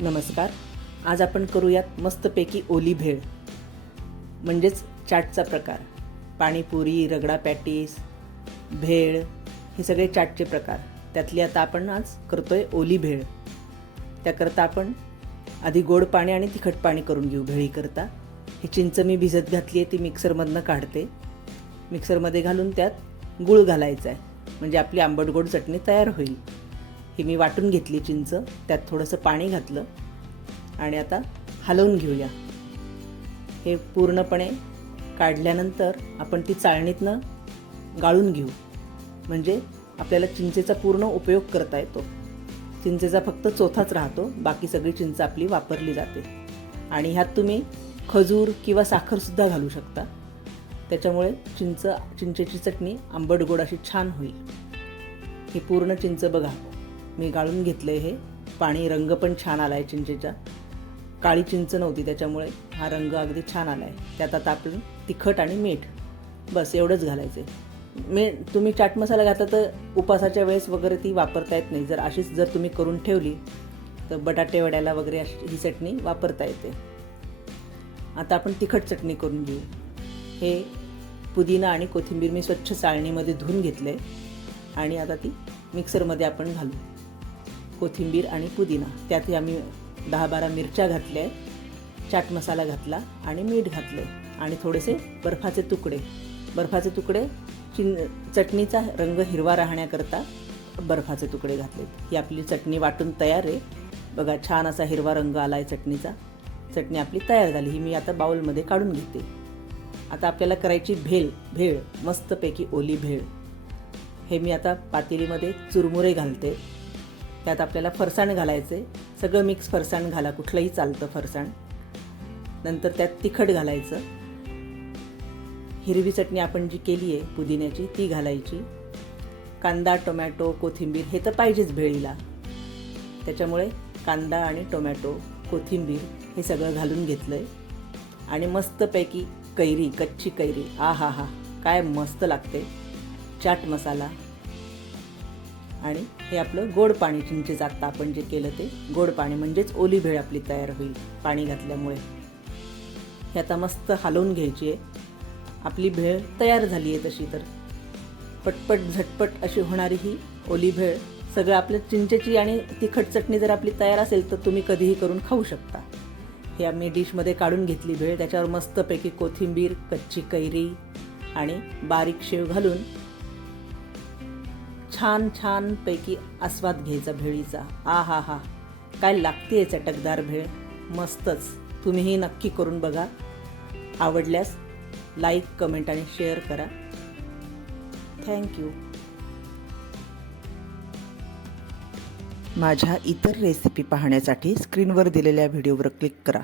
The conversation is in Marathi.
नमस्कार. आज आपण करूयात मस्तपैकी ओली भेळ, म्हणजेच चाटचा प्रकार. पाणीपुरी, रगडा पॅटीस, भेळ हे सगळे चाटचे प्रकार. त्यातली आता आपण आज करतोय ओली भेळ. त्याकरता आपण आधी गोड पाणी आणि तिखट पाणी करून घेऊ भेळीकरता. ही चिंच मी भिजत घातली आहे, ती मिक्सरमधनं काढते. मिक्सरमध्ये घालून त्यात गूळ घालायचा आहे, म्हणजे आपली आंबट गोड चटणी तयार होईल. ही मी वाटून घेतली चिंच, त्यात थोडंसं पाणी घातलं आणि आता हलवून घेऊया. हे पूर्णपणे काढल्यानंतर आपण ती चाळणीतनं गाळून घेऊ, म्हणजे आपल्याला चिंचेचा पूर्ण उपयोग करता येतो. चिंचेचा फक्त चोथाच राहतो, बाकी सगळी चिंच आपली वापरली जाते. आणि ह्यात तुम्ही खजूर किंवा साखरसुद्धा घालू शकता. त्याच्यामुळे चिंचेची चटणी आंबट गोड अशी छान होईल. ही पूर्ण चिंच बघा मी गाळून घेतलं आहे. हे पाणी रंग पण छान आला आहे चिंचेच्या. काळी चिंच नव्हती, त्याच्यामुळे हा रंग अगदी छान आला आहे. त्यात आता आपण तिखट आणि मीठ, बस एवढंच घालायचं आहे. तुम्ही चाट मसाला घातला तर उपासाच्या वेळेस वगैरे ती वापरता येत नाही. जर तुम्ही करून ठेवली तर बटाटे वड्याला वगैरे ही चटणी वापरता येते. आता आपण तिखट चटणी करून घेऊ. हे पुदिना आणि कोथिंबीर मी स्वच्छ चाळणीमध्ये धुवून घेतले आणि आता ती मिक्सरमध्ये आपण घालू. कोथिंबीर आणि पुदिना, त्यात आम्ही 10-12 मिरच्या घातल्या, चाट मसाला घातला आणि मीठ घातले आणि थोडेसे बर्फाचे तुकडे चटणीचा रंग हिरवा राहण्याकरता बर्फाचे तुकडे घातले. ही आपली चटणी वाटून तयार आहे. बघा छान असा हिरवा रंग आला आहे चटणीचा. चटणी आपली तयार झाली. ही मी आता बाउलमध्ये काढून घेते. आता आपल्याला करायची भेळ, मस्तपैकी ओली भेळ. हे मी आता पातेलीमध्ये चुरमुरे घालते. त्यात आपल्याला फरसाण घालायचे. सगळं मिक्स फरसाण घाला, कुठलंही चालतं फरसाण. नंतर त्यात तिखट घालायचं. हिरवी चटणी आपण जी केली आहे पुदिन्याची ती घालायची. कांदा, टोमॅटो, कोथिंबीर हे तर पाहिजेच भेळीला. त्याच्यामुळे कांदा आणि टोमॅटो, कोथिंबीर हे सगळं घालून घेतलं आहे. आणि मस्तपैकी कैरी, कच्ची कैरी, हा काय मस्त लागते. चाट मसाला आणि हे आपलं गोड पाणी, चिंचेचं आत्ता आपण जे केलं ते गोड पाणी, म्हणजेच ओली भेळ आपली तयार होईल पाणी घातल्यामुळे. हे आता मस्त हलवून घ्यायची आहे. आपली भेळ तयार झाली आहे. तशी तर पटपट झटपट अशी होणारी ही ओली भेळ. सगळं आपलं चिंचेची आणि तिखट चटणी जर आपली तयार असेल तर तुम्ही कधीही करून खाऊ शकता. हे आम्ही डिशमध्ये काढून घेतली भेळ. त्याच्यावर मस्तपैकी कोथिंबीर, कच्ची कैरी आणि बारीक शेव घालून छान पैकी आस्वाद घ्यायचा भेळीचा. हा काय लागते चटकदार भेळ, मस्तच. तुम्हीही नक्की करून बघा. आवडल्यास लाईक, कमेंट आणि शेअर करा. थँक्यू. माझ्या इतर रेसिपी पाहण्यासाठी स्क्रीनवर दिलेल्या व्हिडिओवर क्लिक करा.